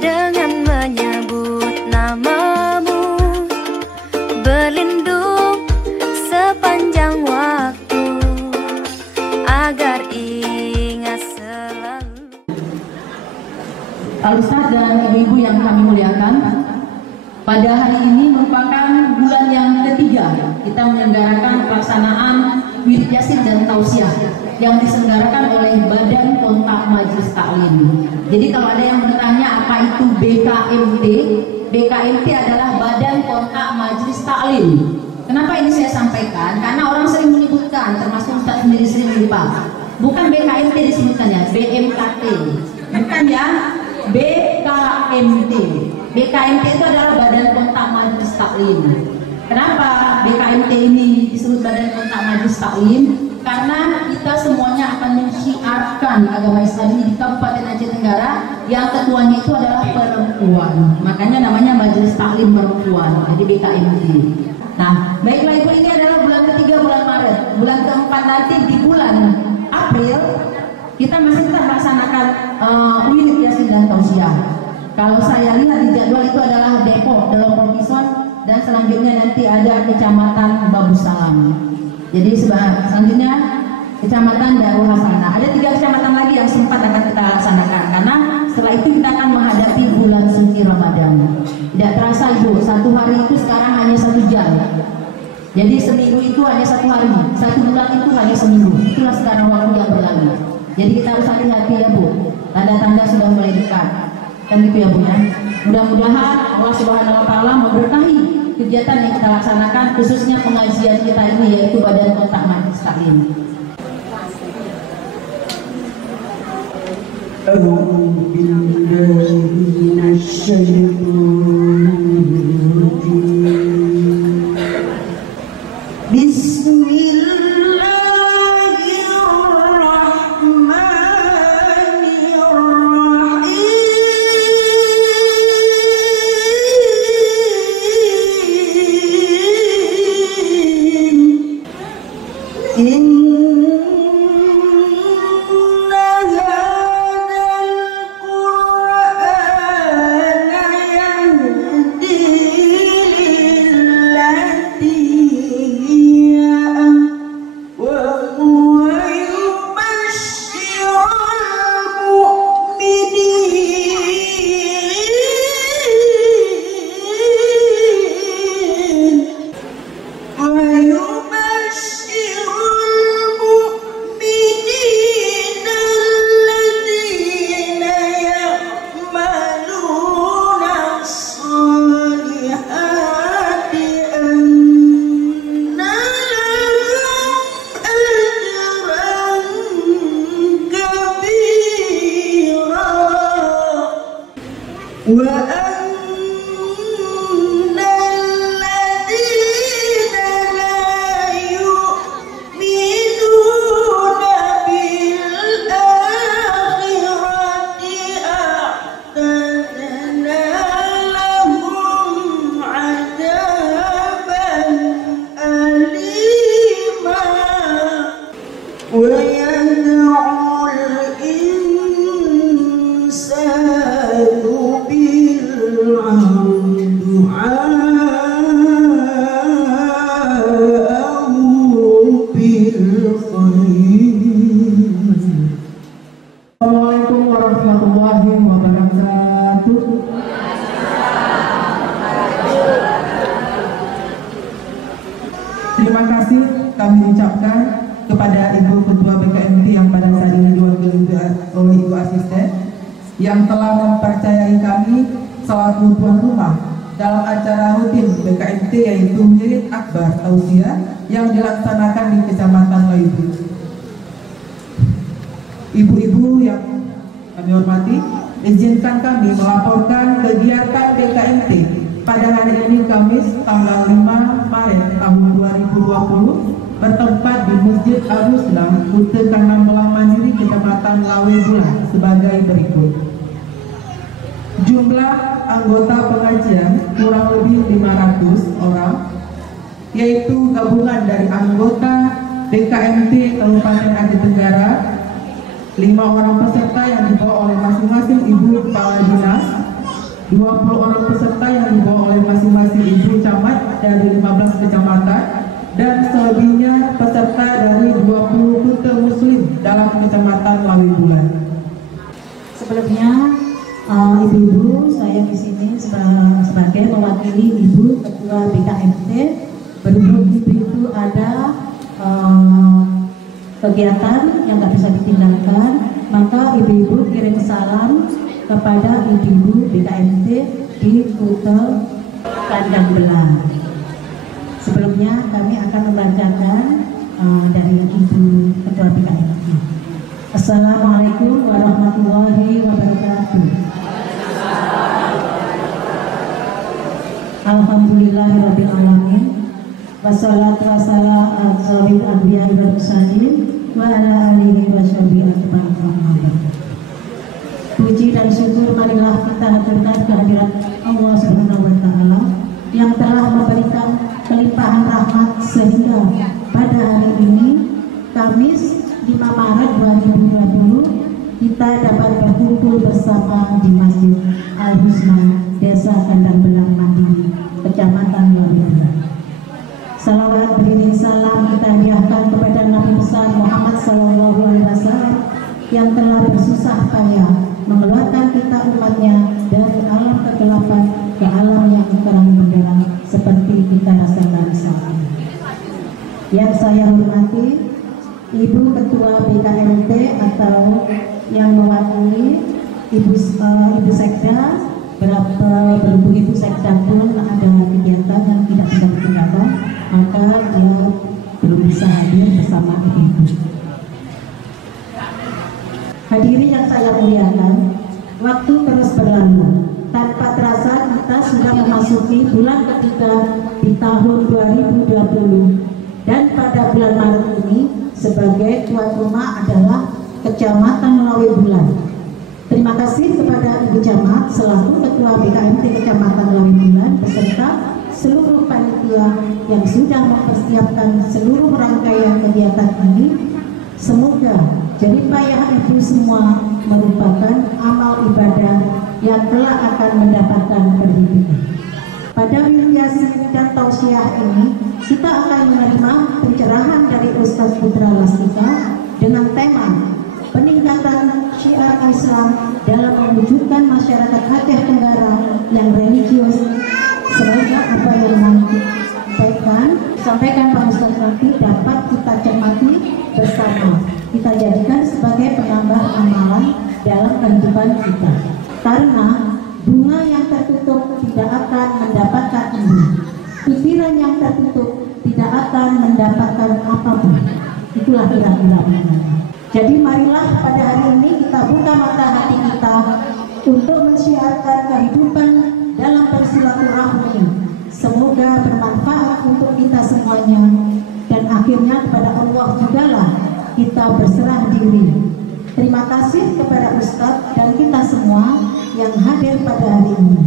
dengan menyebut namamu, berlindung sepanjang waktu agar ingat selalu. Al-Ustaz dan ibu-ibu yang kami muliakan, pada hari ini merupakan bulan yang ketiga kita menyelenggarakan pelaksanaan wirid yasin dan tausiah yang diselenggarakan oleh Badan Kontak Majelis Taklim. Jadi kalau ada yang bertanya apa itu BKMT, BKMT adalah Badan Kontak Majelis Taklim. Kenapa ini saya sampaikan? Karena orang sering menyebutkan, termasuk Ustaz sendiri sering lupa. Bukan BKMT disebutkannya, BMKT. Bukan ya, BKMT. BKMT itu adalah Badan Kontak Majelis Taklim. Kenapa BKMT ini disebut Badan Kontak Majelis Taklim? Karena kita semuanya akan mensyiarkan agama Islam ini di Kabupaten Aceh Tenggara yang ketuanya itu adalah perempuan. Makanya namanya Majelis Taklim Perempuan, jadi BKMT. Nah, baiklah Ibu, ini adalah bulan ketiga, bulan Maret. Bulan keempat nanti di bulan April kita masih tetap melaksanakan wirid yasin dan tausiah. Kalau saya lihat di jadwal itu adalah Depok, Delong Robinson, dan selanjutnya nanti ada Kecamatan Babusalam. Jadi selanjutnya Kecamatan Darul Hasanah. Ada 3 kecamatan lagi yang sempat akan kita laksanakan, karena setelah itu kita akan menghadapi bulan suci Ramadan. Tidak terasa Ibu, 1 hari itu sekarang hanya 1 jam. Jadi seminggu itu hanya 1 hari, 1 bulan itu hanya seminggu. Itulah sekarang waktu yang berlalu. Jadi kita harus hati-hati ya Bu. Tanda-tanda sudah mulai dekat. Kan gitu ya Bu ya. Mudah-mudahan Allah Subhanahu wa taala memberkahi kegiatan yang kita laksanakan, khususnya pengajian kita ini, yaitu Badan Kontak Majelis Taklim. Assalamualaikum warahmatullahi wabarakatuh. Terima kasih kami ucapkan kepada Ibu Ketua BKMT yang pada saat ini diwakili oleh Ibu Asisten, yang telah mempercayai kami selaku tuan rumah dalam acara rutin BKMT, yaitu Wirid Akbar Tausiah yang dilaksanakan di Kecamatan Loibu. Ibu-ibu yang kami hormati, izinkan kami melaporkan kegiatan BKMT pada hari ini Kamis tanggal 5 Maret tahun 2020 bertempat di Masjid Al-Muslam, Kute Kanang Belang Mandiri, Kecamatan Lawe Bulan sebagai berikut. Jumlah anggota pengajian kurang lebih 500 orang, yaitu gabungan dari anggota BKMT Kabupaten Aceh Tenggara, 5 orang peserta yang dibawa oleh masing-masing ibu kepala dinas, 20 orang peserta yang dibawa oleh masing-masing ibu camat dari 15 kecamatan dan selebihnya peserta dari 20 kute muslim dalam kecamatan Lawi Bulan. Sebelumnya, ibu-ibu, saya di sini sebagai mewakili Ibu Ketua BKMT. Berhubung ibu-ibu ada kegiatan yang nggak bisa ditinggalkan, maka ibu-ibu kirim salam kepada ibu-ibu BKMT di Kute Kandang Belang. Sebelumnya kami akan membacakan dari Ibu Ketua BKMT. Assalamualaikum warahmatullahi wabarakatuh. Alhamdulillahirabbil alamin. Wassalatu wassalamu ala asyrofil anbiya'i wal mursalin wa ala alihi washabihi ajma'in. Puji dan syukur marilah kita haturkan kehadirat Allah Subhanahu wa taala yang telah memberikan kelimpahan rahmat sehingga pada hari ini Kamis 5 Maret 2020 kita dapat berkumpul bersama di Masjid Al-Husna, Desa Kandang Belang Mandiri, Kecamatan Lawi Bulan. Salawat beriring salam kita hadiahkan kepada Nabi besar Muhammad SAW yang telah bersusah payah mengeluarkan kita umatnya dari alam kegelapan ke alam yang terang benderang seperti kita rasakan saat ini. Yang saya hormati Ibu Ketua BKMT atau yang mewakili Ibu Sekda, berhubung Ibu Sekda pun ada kegiatan yang tidak bisa ditinggalkan, maka dia belum bisa hadir bersama ibu-ibu. Hadirin yang saya muliakan, waktu terus berlalu. Tanpa terasa kita sudah memasuki bulan ketiga di tahun 2020. Dan pada bulan Maret ini sebagai tuan rumah adalah Kecamatan Lawi Bulan. Terima kasih kepada Ibu Camat selaku Ketua BKMT Kecamatan Lawi Bulan beserta seluruh panitia yang sudah mempersiapkan seluruh rangkaian kegiatan ini. Semoga jerih payah ibu semua merupakan amal ibadah yang kelak akan mendapatkan perhitungan. Pada wilayah dan tausiah ini kita akan menerima pencerahan dari Ustaz Putra Lastika dengan tema peningkatan syiar Islam dalam mewujudkan masyarakat Aceh Tenggara yang religius. Semoga apa yang disampaikan Pak Ustaz nanti dapat kita cermati bersama, kita jadikan sebagai penambah amalan dalam kehidupan kita. Karena bunga yang tertutup tidak akan mendapatkan embun, pikiran yang tertutup tidak akan mendapatkan apapun. Itulah kira-kira. Jadi marilah pada hari ini kita buka mata hati kita untuk mensiarkan kehidupan dalam bersilaturahmi. Semoga bermanfaat untuk kita semuanya dan akhirnya kepada Allah jugalah kita berserah diri. Terima kasih kepada Ustadz dan kita semua yang hadir pada hari ini.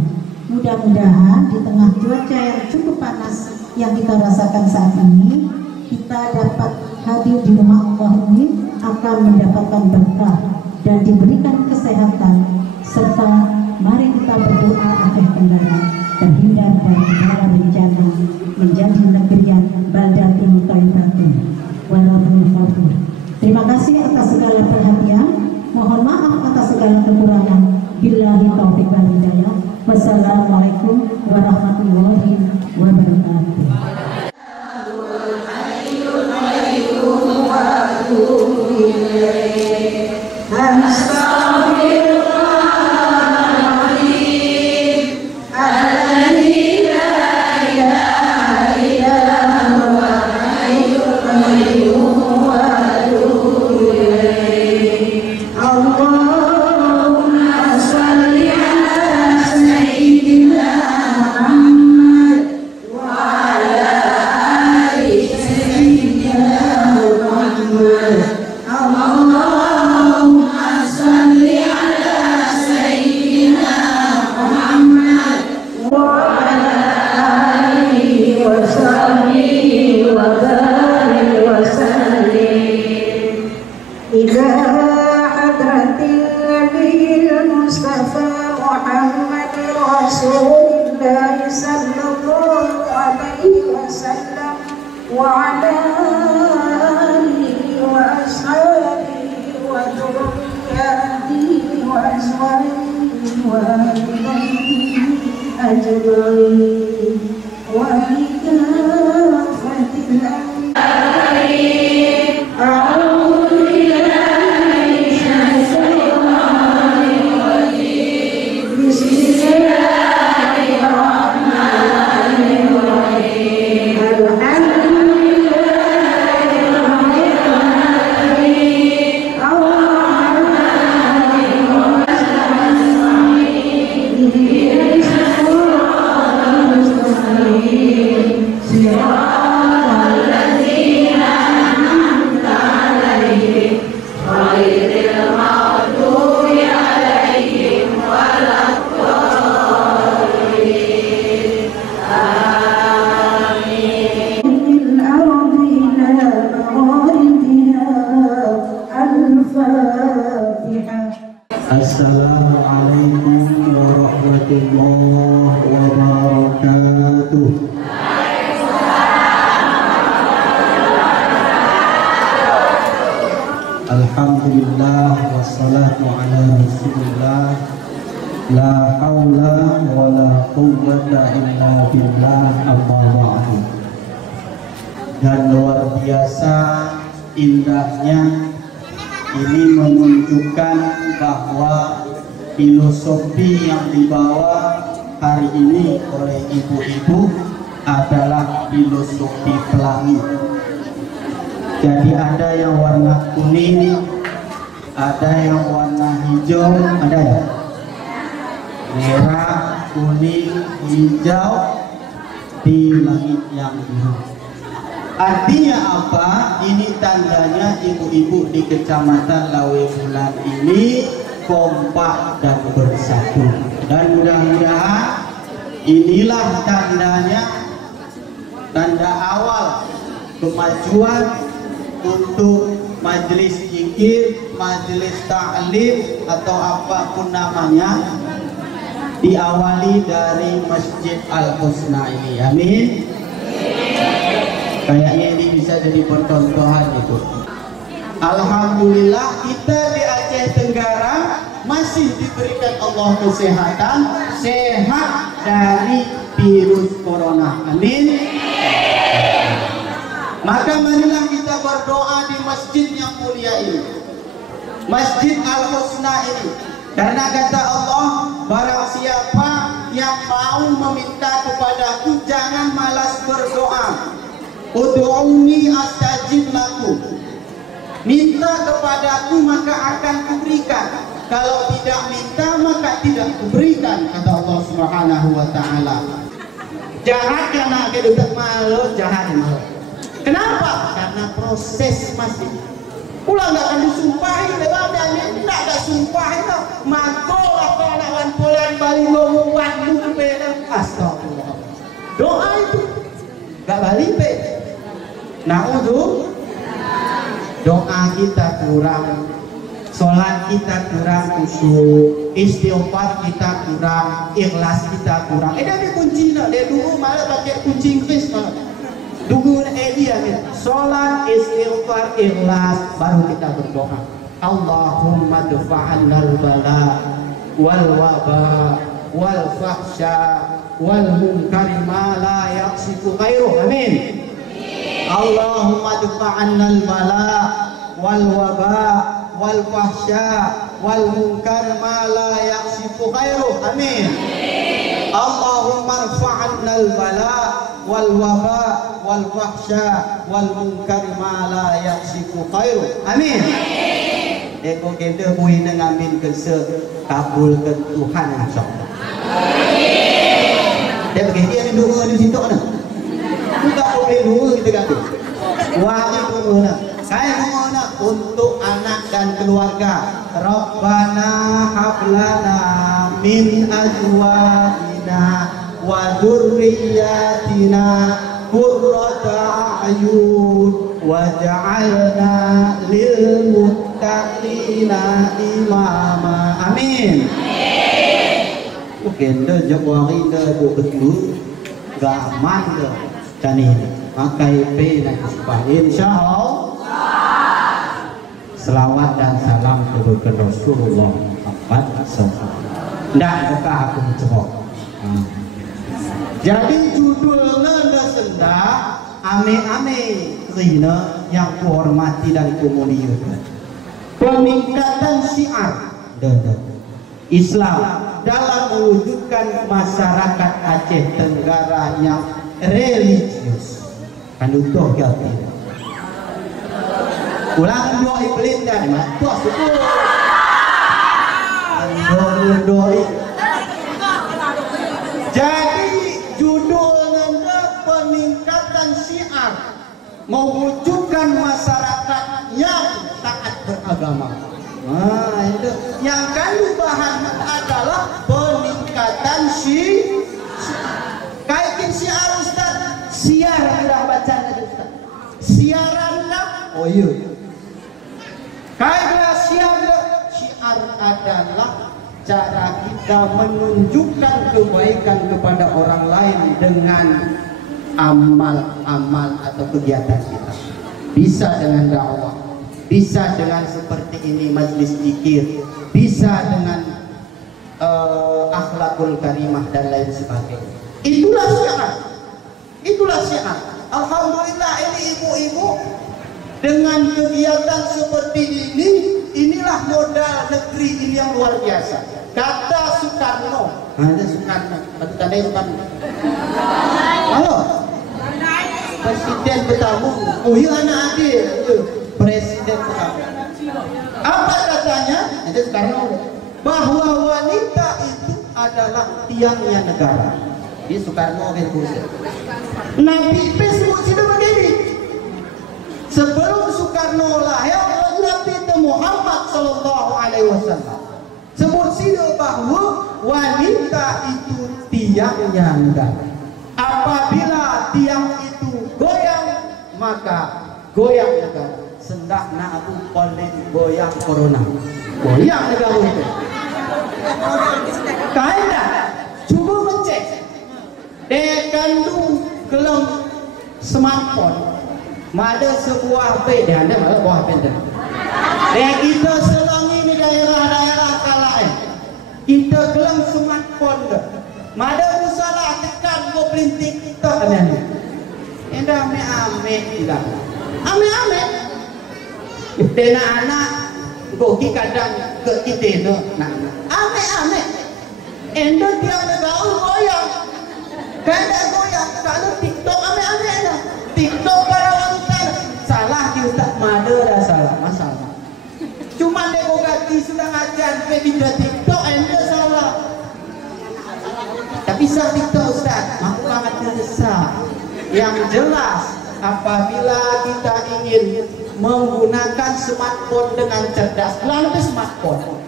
Mudah-mudahan di tengah cuaca yang cukup panas yang kita rasakan saat ini, kita dapat hadir di rumah Allah ini akan mendapatkan berkah dan diberikan kesehatan, serta mari kita berdoa Aceh Tenggara terhindar dari segala bencana, menjadi negeri yang baldatun thayyibatun walaupun khawfun. Terima kasih atas segala perhatian, mohon maaf atas segala kekurangan. Billahi taufiq wal hidayah. Wassalamualaikum warahmatullahi wabarakatuh. Wow. Rasulillah sallallahu alaihi wasallam wa ala alihi wa ashabihi wa dhurriyyatihi wa azwajihi wa ahlihi ajma'in wa likafatil amin. A'udzu billahi minasyaitonir rajim. Bismillahirrahmanirrahim. Assalamualaikum warahmatullahi wabarakatuh. Alhamdulillah wassalatu ala rasulillah. La haula wa la quwwata illa billah, amma ba'du. Dan luar biasa indahnya ini menunjukkan bahwa filosofi yang dibawa hari ini oleh ibu-ibu adalah filosofi pelangi. Jadi ada yang warna kuning, ada yang warna hijau, ada ya? Merah, kuning, hijau di langit yang biru. Artinya apa? Ini tandanya ibu-ibu di Kecamatan Lawe Bulan ini kompak dan bersatu. Dan mudah-mudahan inilah tandanya, tanda awal kemajuan untuk majelis zikir, majelis ta'lim atau apapun namanya, diawali dari Masjid Al-Husna ini. Amin. Kayaknya ini bisa jadi percontohan itu. Alhamdulillah kita di Aceh Tenggara masih diberikan Allah kesehatan, sehat dari virus corona. Amin. Maka marilah kita berdoa di masjid yang mulia ini, Masjid Al-Husna ini. Karena kata Allah, barang siapa yang mau meminta kepadaku, jangan malas berdoa. Ud'uni astajib lakum. Minta kepadaku maka akan kuberikan. Kalau tidak minta maka tidak kuberikan, kata Allah Subhanahu wa taala. Jahat karena kita malu, jahat malu. Kenapa? Karena proses masih. Pulang nggak akan disumpahin, lewatnya tidak ada sumpahin. Makolah kalau lawan polan bali ngomong beda. Astagfirullah. Doa itu nggak balik pe. Na'udzu, doa kita kurang, sholat kita kurang khusyuk, istighfar kita kurang, ikhlas kita kurang. Dia kunci nak, dia dulu malah pakai kunci Inggris malah. Dulu dia ni, sholat, istighfar, ikhlas, baru kita berdoa. Allahumma dfa'annal bala wal waba wal fahsya wal munkari ma la yaqsifu ghairuh. Amin. Allahumma dfa'annal bala wal waba wal fahsya wal munkar ma la yaqsifu ghairuh. Amin. Allahumma dfa'annal bala wal waba wal fahsya wal munkar ma la yaqsifu ghairuh. Amin. Eko kita boleh mengamin kese kabulkan Tuhan insyaallah. Amin. Dia begini dia doa di situ nah. Kita boleh doa kita kata. Wah itu nah. Saya mohon untuk anak dan keluarga. Rabbana hablana min azwajina wa dzurriyyatina qurrata a'yun waj'alna lil muttaqina imama. Amin. Mungkin dah Januari dah betul gaman dah cani pakai pe nak sebab insyaallah. Selawat dan salam kepada Rasulullah Muhammad SAW. Ndak buka aku cerok. Jadi judulnya dah sendak ame-ame rina yang kuhormati dan kumuliakan. Peningkatan syiar Islam dalam mewujudkan masyarakat Aceh Tenggara yang religius. Kan utuh ke tidak? Ulang dua iblis dan matuh syukur. Doi. Jadi judulnya peningkatan syiar mewujudkan masyarakat yang taat beragama. Nah, itu yang kami bahas adalah peningkatan syiar. Kaitin syiar Ustaz. Siar sudah baca tadi Ustaz. Siaran lah. Oh iya. Kaidah syiar adalah cara kita menunjukkan kebaikan kepada orang lain dengan amal-amal atau kegiatan kita. Bisa dengan dakwah, bisa dengan seperti ini majlis zikir, bisa dengan akhlakul karimah dan lain sebagainya. Itulah syiar. Itulah syiar. Alhamdulillah ini ibu-ibu dengan kegiatan seperti ini, inilah modal negeri ini yang luar biasa. Kata Soekarno, ada Soekarno, kata Soekarno. Halo, Presiden bertamu. Oh iya anak adik, Presiden bertamu. Apa katanya? Ada Soekarno. Bahwa wanita itu adalah tiangnya negara. Ini Soekarno berkata. Nabi sebut sudah begini. Sebelum Soekarno lahir, Nabi Muhammad Sallallahu Alaihi Wasallam sebut sini bahwa wanita itu tiangnya negara. Apabila tiang itu goyang, maka goyang negara. Sendak nak aku paling goyang corona. Goyang negara itu. Kaida, cuba mencek. Dekandung kelam smartphone. Ada sebuah bed, ada malah buah pendek. Dan kita selang ini daerah-daerah kalain. Kita kelam smartphone dah. Ada usaha tekan go pelintik kita kan. Endah ame-ame juga. Ame-ame. Dena anak go ki kadang ke kita no. Nah, ame-ame. Endah tiang negara goyang. Kada goyang kalau TikTok ame-ame dah. TikTok para wanita salah di Ustaz Mada dah salah masalah. Cuma nego ganti sudah ngajar video TikTok ente salah. Tapi sah TikTok Ustaz, aku sangat terdesak. Yang jelas apabila kita ingin menggunakan smartphone dengan cerdas, lalu smartphone.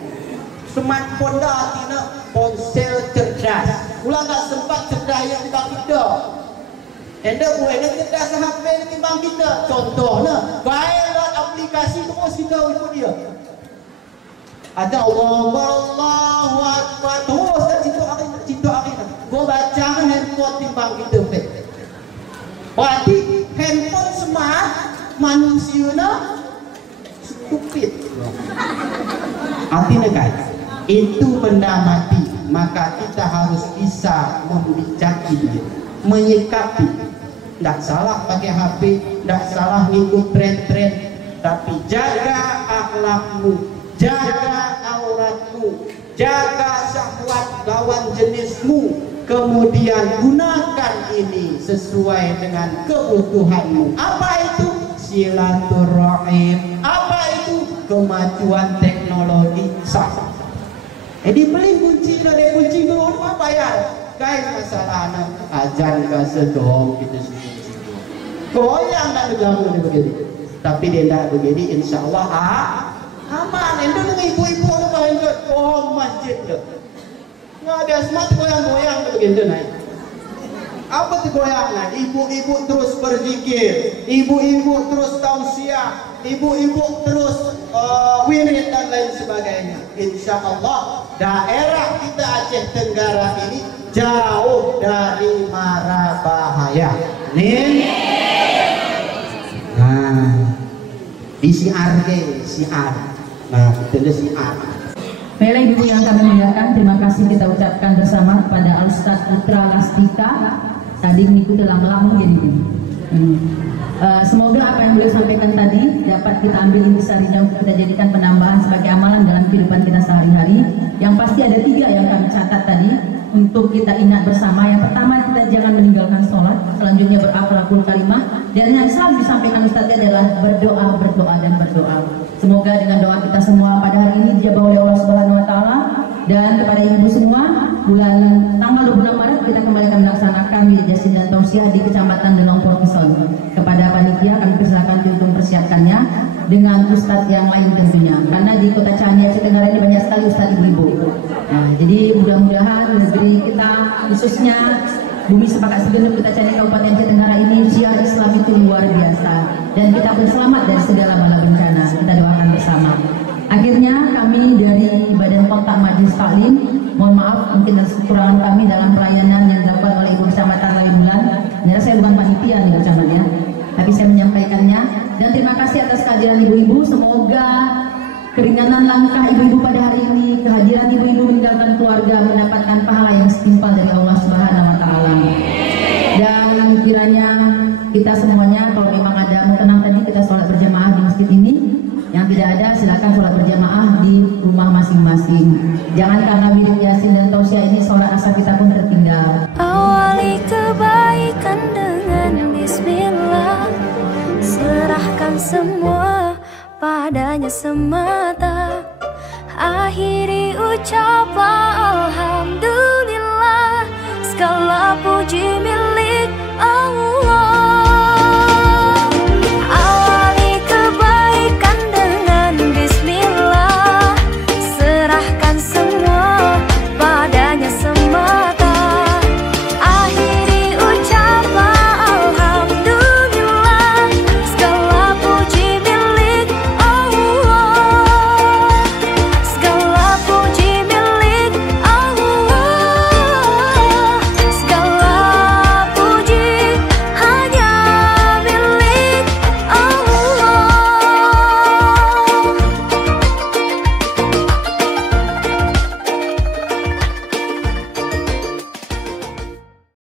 Smartphone dah artinya ponsel cerdas. Ulang tak sempat cerdas yang kita. Anda boleh cerdas HP timbang kita. Contohnya, download aplikasi terus kita ikut dia. Ada Allahu Akbar terus dah situ hari. Gua baca handphone timbang kita. Berarti handphone smart, manusia stupid. Artinya guys, itu benda mati. Maka kita harus bisa membicaki dia, menyikapi. Tak salah pakai HP, tak salah ngikut tren-tren, tapi jaga akhlakmu, jaga auratmu, jaga syahwat lawan jenismu, kemudian gunakan ini sesuai dengan kebutuhanmu. Apa itu? Silaturahim. Apa itu? Kemajuan teknologi sah. Jadi beli kunci, ada kunci dulu apa bayar? Guys, masalah anak ajan ke sedong kita semua. Goyang tak diganggu begini. Tapi dia tak begini, insya Allah aman. Itu dengan ibu-ibu apa yang masjid tu. Nggak ada smart goyang-goyang begini naik. Apa tu goyang? Ibu-ibu terus berzikir, ibu-ibu terus tausiah, ibu-ibu terus wirid dan lain sebagainya. Insya Allah daerah kita Aceh Tenggara ini jauh dari mara bahaya. Amin. Nah, di siar siar. Nah, itu siar. Baiklah Ibu yang kami muliakan, terima kasih kita ucapkan bersama kepada Al-Ustaz Putra Lastika. Tadi mengikuti lama-lama jadi. Semoga apa yang beliau sampaikan tadi dapat kita ambil intisarinya untuk kita jadikan penambahan sebagai amalan dalam kehidupan kita sehari-hari. Yang pasti ada 3 yang kami catat tadi untuk kita ingat bersama. Yang pertama, kita jangan meninggalkan sholat. Selanjutnya berakhlakul karimah. Dan yang selalu disampaikan Ustaz adalah berdoa, berdoa, dan berdoa. Semoga dengan doa kita semua pada hari ini dijabah oleh Allah Subhanahu Wa Taala. Dan kepada ibu semua, bulan tanggal 26 Maret kita kembali akan melaksanakan wiridiyasi dan tausiah di Kecamatan Denong Portison. Kepada panitia kami persilakan untuk mempersiapkannya dengan ustadz yang lain tentunya. Karena di Kota Cianjur Aceh Tenggara ini banyak sekali ustadz ibu-ibu. Nah, jadi mudah-mudahan negeri kita khususnya Bumi Sepakat Segenap Kota Cianjur Kabupaten Aceh Tenggara ini syiar Islam itu luar biasa dan kita pun selamat dari segala bala bencana. Kita doakan bersama. Akhirnya kami dari Badan Kontak Majelis Taklim, mohon maaf mungkin ada kekurangan kami dalam pelayanan yang dilakukan oleh Ibu Kecamatan Lawibulan. Nyata saya bukan panitia nih Kecamatan ya, tapi saya menyampaikannya. Dan terima kasih atas kehadiran ibu-ibu. Semoga keringanan langkah ibu-ibu pada hari ini, kehadiran ibu-ibu meninggalkan keluarga mendapatkan pahala yang setimpal dari Allah Subhanahu Wa Taala. Dan kiranya kita semuanya kalau memang ada mau tenang tadi kita sholat berjamaah di masjid ini. Yang tidak ada silakan sholat berjamaah di rumah masing-masing. Jangan karena wirid yasin dan tausiah ini sholat asar kita pun tertinggal. Awali kebaikan dengan bismillah, serahkan semua padanya semata. Akhiri ucaplah alhamdulillah, segala puji